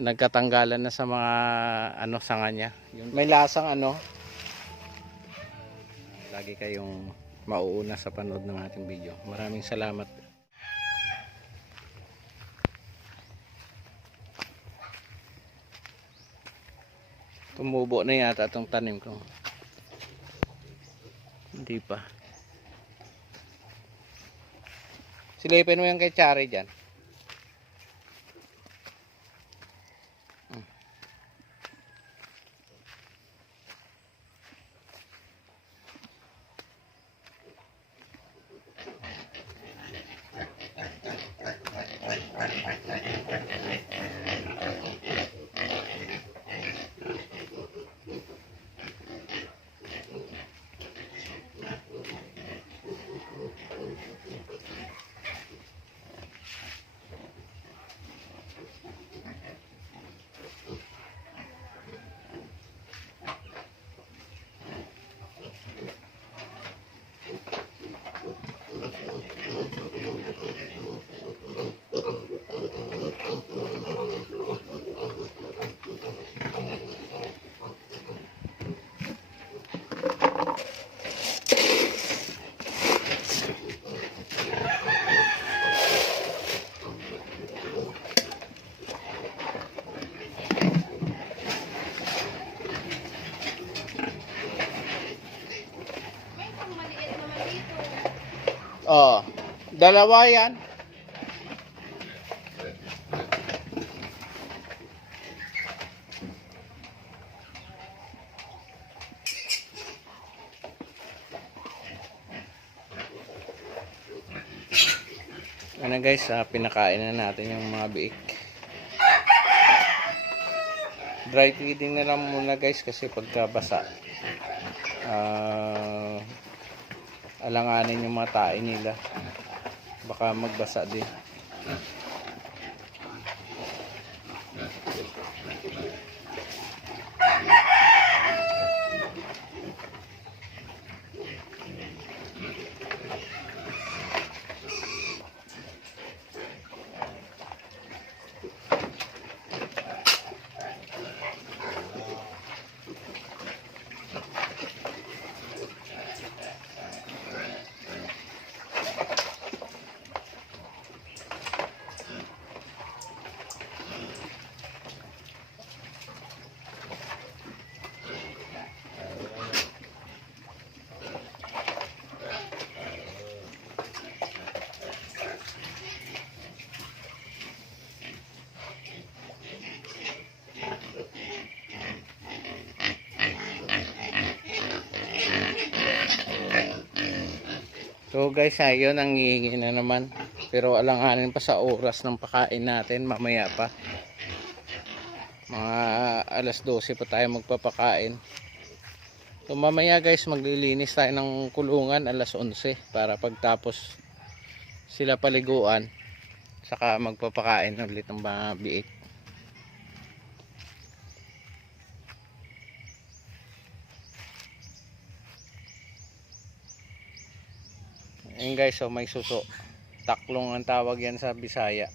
nagkatanggalan na sa mga ano sanga niya. May lasang ano. Lagi kayong mauuna sa panood ng ating video. Maraming salamat. Tumubo na yata itong tanim ko. Hindi pa. Silipin mo yung kay Chari dyan. Oh, dalawa yan. Ano guys, pinakain na natin yung mga biik. Dry feeding na lang muna guys kasi pagkabasa alanganin yung mga tae nila, baka magbasa din. So guys, ayun ang hihingi na naman. Pero alanganin pa sa oras ng pakain natin, mamaya pa. Mga alas 12 pa tayo magpapakain. So mamaya guys, maglilinis tayo ng kulungan alas 11 para pagtapos sila paliguan, saka magpapakain ulit ng mga biik. Ayun guys, so may suso. Taklong ang tawag yan sa Bisaya.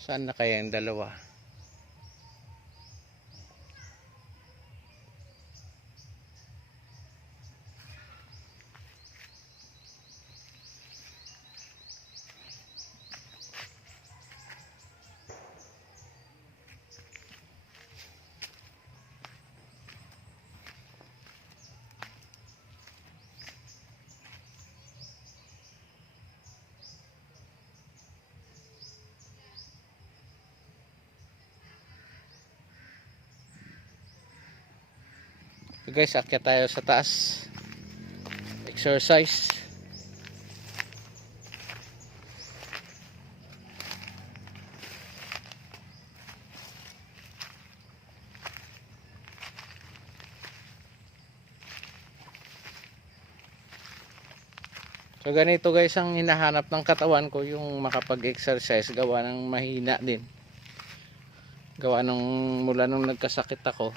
Saan na kaya yung dalawa? So guys, akyat tayo sa taas. Exercise. So ganito guys ang hinahanap ng katawan ko, yung makapag-exercise, gawa ng mahina din. Gawa nung mula nung nagkasakit ako.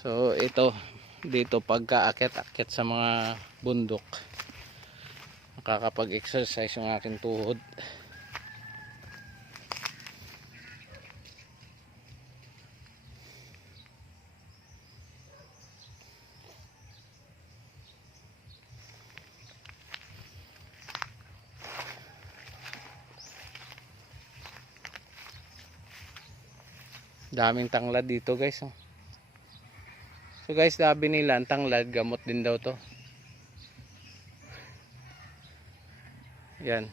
So ito dito pagka-akyat-akyat sa mga bundok, makakapag-exercise yung aking tuhod. Daming tanglad dito guys. So guys, sabi nila ang tanglad gamot din daw to. Yan.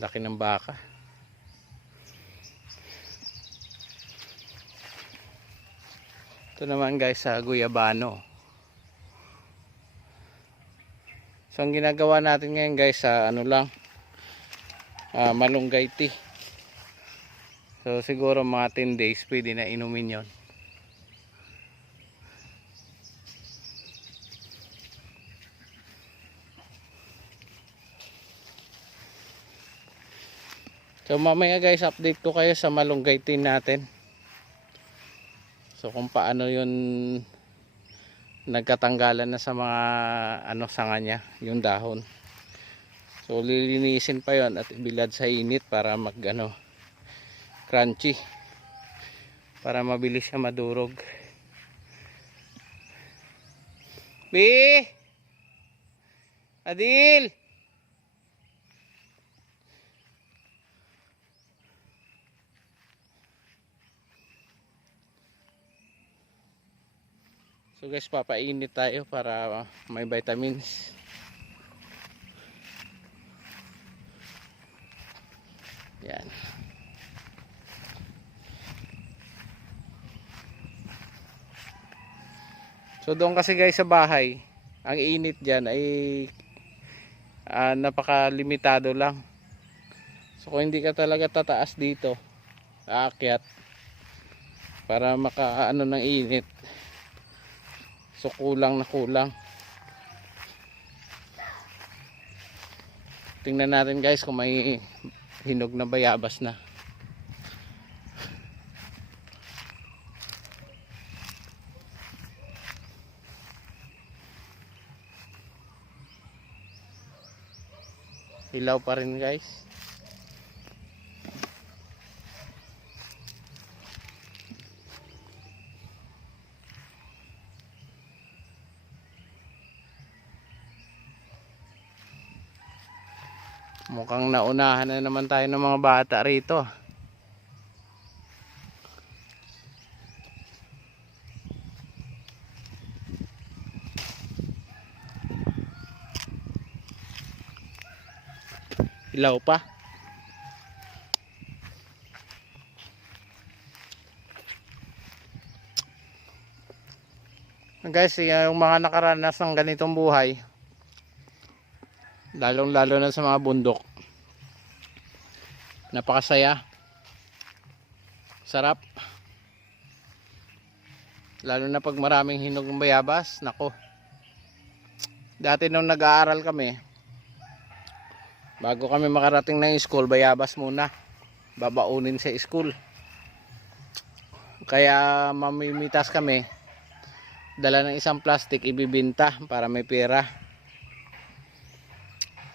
Laki ng baka. Ito naman guys sa guyabano. So ang ginagawa natin ngayon guys sa ano lang, malunggay tea. So siguro mga 10 days pwede na inumin yon. So mamaya guys, update ko kayo sa malunggay tea natin. So kung paano yun nagkatanggalan na sa mga ano sanga niya, yung dahon. So lilinisin pa yon at ibilad sa init para mag ano, crunchy, para mabilis siya madurog. Bi! Adil! So guys, papainit tayo para may vitamins. Yan. So doon kasi guys sa bahay, ang init dyan ay napakalimitado lang. So kung hindi ka talaga tataas dito, aakyat para makaano ng init, so kulang na kulang. Tingnan natin guys kung may hinog na bayabas na. Ilaw pa rin guys. Mukhang naunahan na naman tayo ng mga bata rito. Ilaw pa. Guys, yung mga nakaranas ng ganitong buhay, lalong lalo na sa mga bundok, napakasaya, sarap, lalo na pag maraming hinog ng bayabas. Nako, dati nung nag-aaral kami, bago kami makarating ng school, bayabas muna babaunin sa school. Kaya mamimitas kami, dala ng isang plastic, ibibinta para may pera.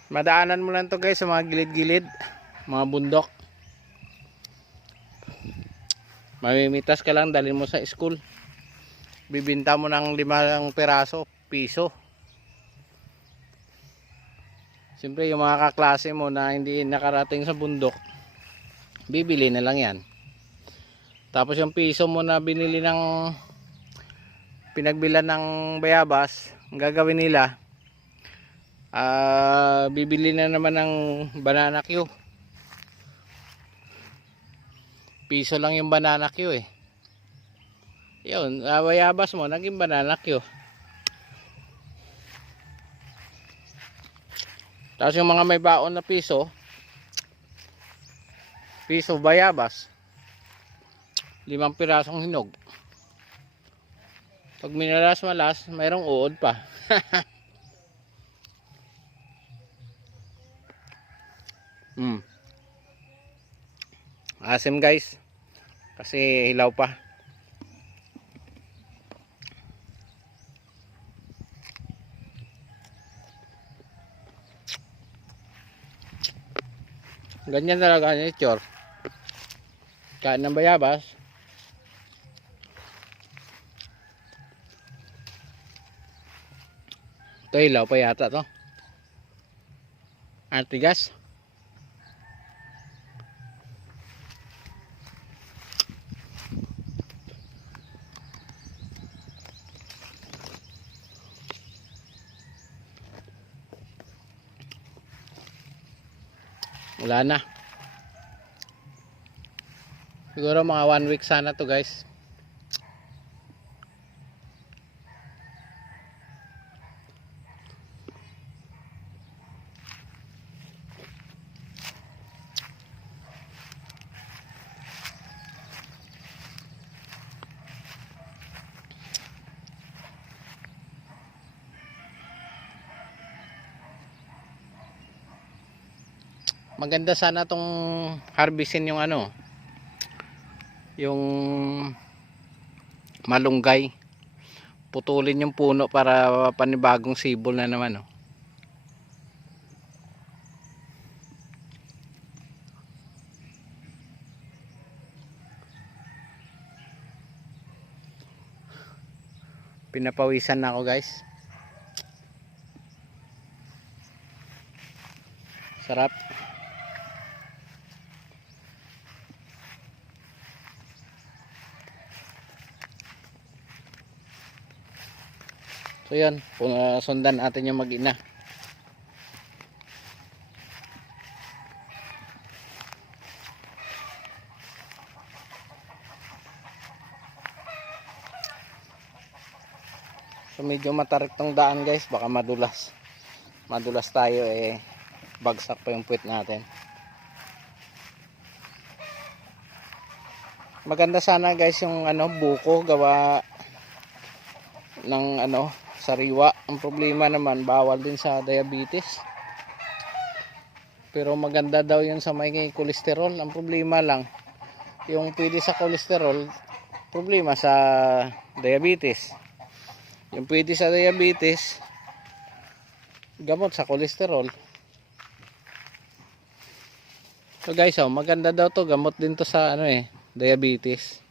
Madaanan mo lang to guys sa mga gilid-gilid, mga bundok. Mamimitas ka lang, dalhin mo sa school, bibinta mo ng 5 peraso, piso. Siyempre yung mga kaklase mo na hindi nakarating sa bundok, bibili na lang yan. Tapos yung piso mo na binili ng pinagbilan ng bayabas, ang gagawin nila, bibili na naman ng banana Q. Piso lang yung banana Q eh. Yun, bayabas mo naging banana Q. Tapos yung mga may baon na piso bayabas, 5 pirasong hinog. Pag minalas-malas, mayroong uod pa. Asim guys. Kasi hilaw pa. Ganyan talaga nature. Kain ng bayabas. Ito hilaw pa yata to. Antigas. Wala na. Siguro mga 1 week sana to guys. Maganda sana tong harvestin yung ano, yung malunggay. Putulin yung puno para panibagong sibol na naman, oh. Pinapawisan na ako guys. Sarap. So yan, sundan natin yung mag-ina. So medyo matarik tong daan guys, baka madulas. Madulas tayo eh, bagsak pa yung puwet natin. Maganda sana guys yung ano, buko gawa ng ano, sariwa. Ang problema naman, bawal din sa diabetes. Pero maganda daw yun sa may kolesterol. Ang problema lang, yung pwede sa kolesterol, problema sa diabetes. Yung pwede sa diabetes, gamot sa kolesterol. So guys, oh, maganda daw to, gamot din to sa ano eh, diabetes.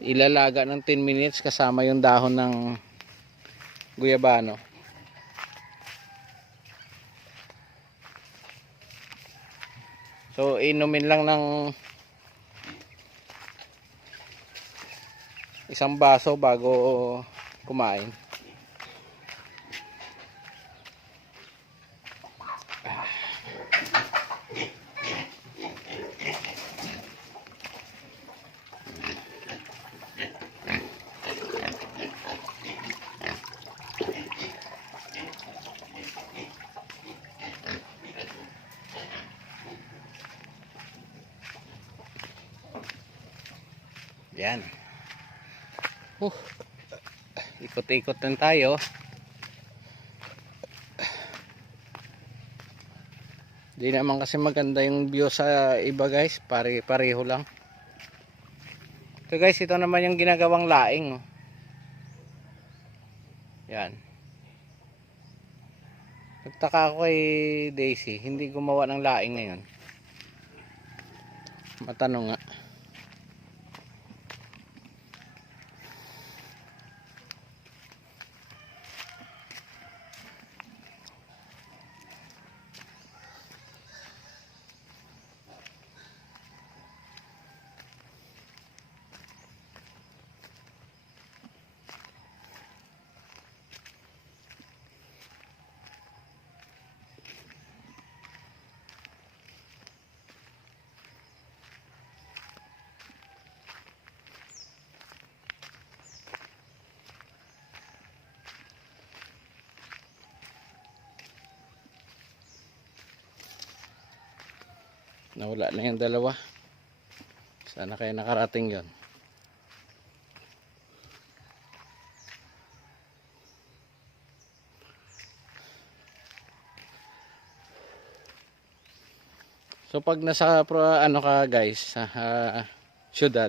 Ilalaga ng 10 minutes kasama yung dahon ng guyabano. So inumin lang ng isang baso bago kumain. Yan. Ikot-ikot lang tayo. Di naman kasi maganda yung view sa iba guys, pareho lang. So guys, ito naman yung ginagawang laing, oh. Yan. Nagtaka ako kay Daisy, hindi gumawa ng laing ngayon. Matanong nga. Nawala na yung dalawa. Sana kaya nakarating yon. So pag nasa ano ka guys, sa syudad,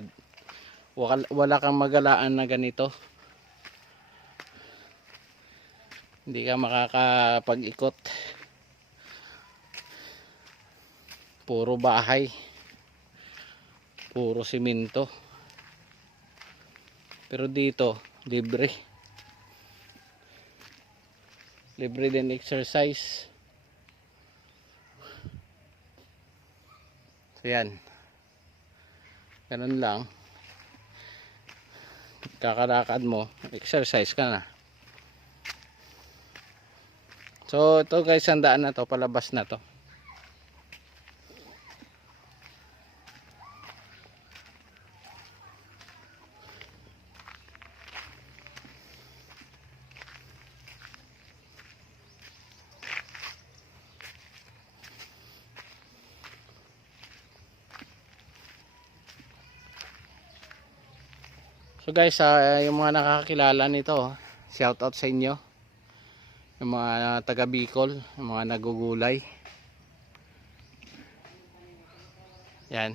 wala kang magalaan na ganito. Hindi ka makakapag-ikot. Puro bahay. Puro simento. Pero dito, libre. Libre din exercise. So yan. Ganun lang. Kakalakad mo, exercise ka na. So ito guys, ang daan na to, palabas na to. So guys, yung mga nakakilala nito, shout out sa inyo. Yung mga taga Bicol, yung mga nagugulay. Yan.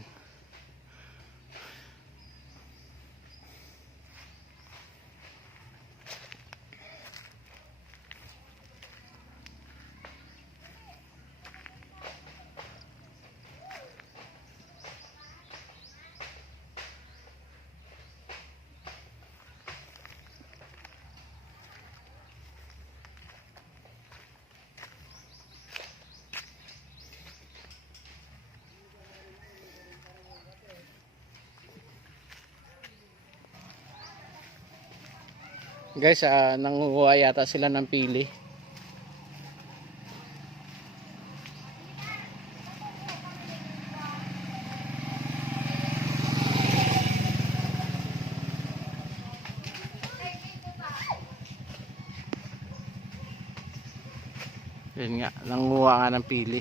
Guys, nanguha yata sila ng pili. Yun nga, nanguha nga ng pili.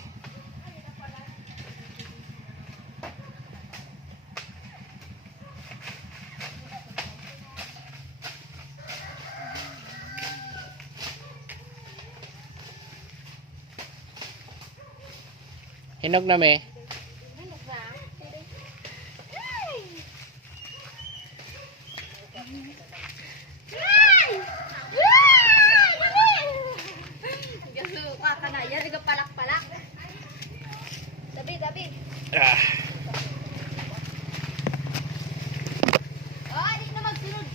Hinog na me. Gasuka ka na yan, palak-palak. Tabi. Ah. Oh, hindi na magsunod.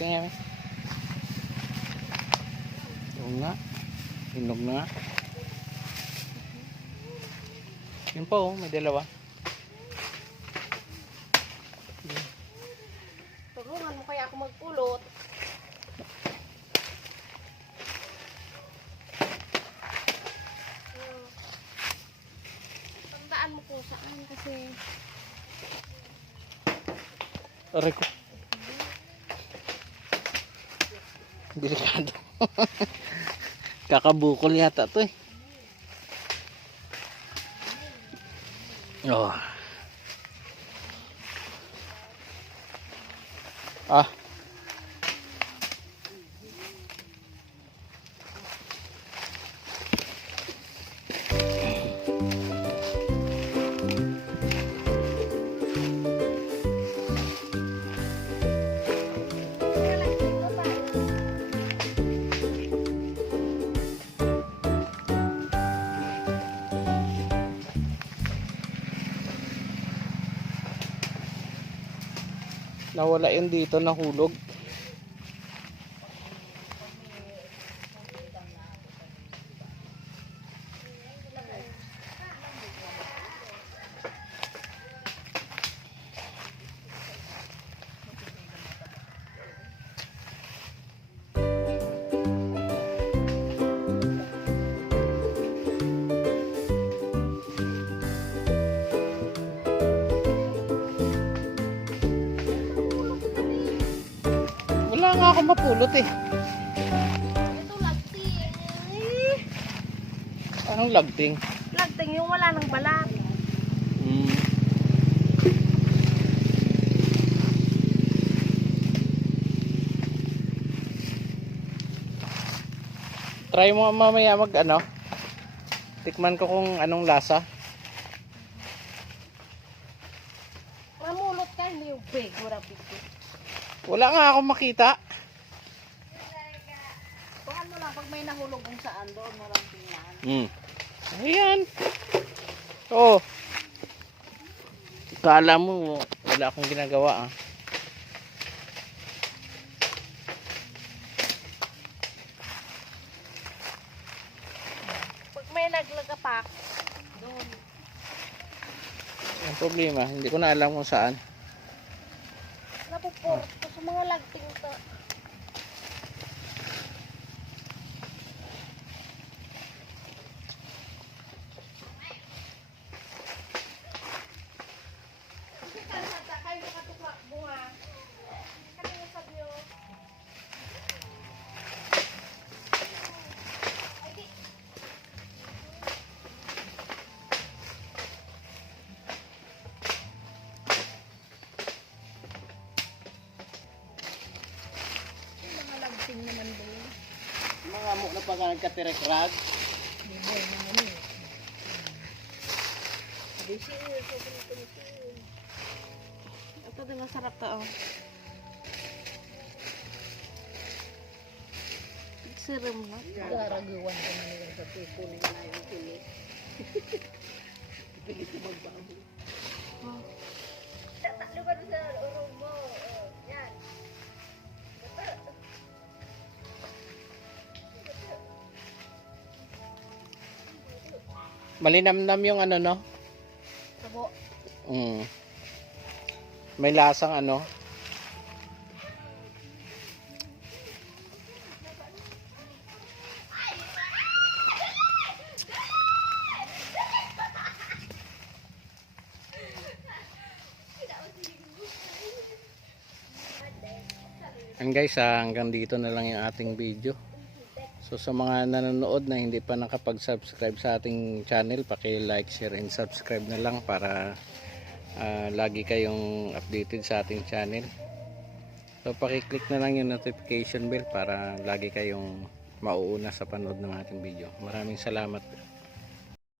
Kaya me. Oo nga. Hinog na nga. Yun po, may dalawa. Tulungan mo kaya ako magpulot. Tandaan mo kung saan kasi. Aray ko. Delikado. Kakabukol yata to eh. Oh. Ah. Nawala yun dito, nahulog. Wala nga ako mapulot eh. Ito lagti. Ang lagting. Lagting yung wala ng balat. Mm. Try mo mamaya mag ano. Tikman ko kung anong lasa. Mamulot ka, hindi yung big. Wala nga akong makita. Kuhan mo lang pag may nahulog kung saan doon mo lang tingnan. Hmm. Ayan. Oh. Kala mo wala akong ginagawa ah. Pag may naglagapak, doon. Ang problema, hindi ko na alam kung saan. Napupurto sa mga lagting to. Naman doon. Mga mo na pag nagkatirekrag. Ito din masarap to. Oh. Siram na. Garaguan ko na nila sa tipo na yun yung tuloy. Pagit na magbago. Tatlo ba sa urong mo? Yan. Malinamnam yung ano no? Sabo. Mm. May lasang ano? And guys, hanggang dito na lang yung ating video. So sa mga nanonood na hindi pa nakapag-subscribe sa ating channel, paki-like, share and subscribe na lang para lagi kayong updated sa ating channel. So paki-click na lang yung notification bell para lagi kayong mauuna sa panood ng ating video. Maraming salamat.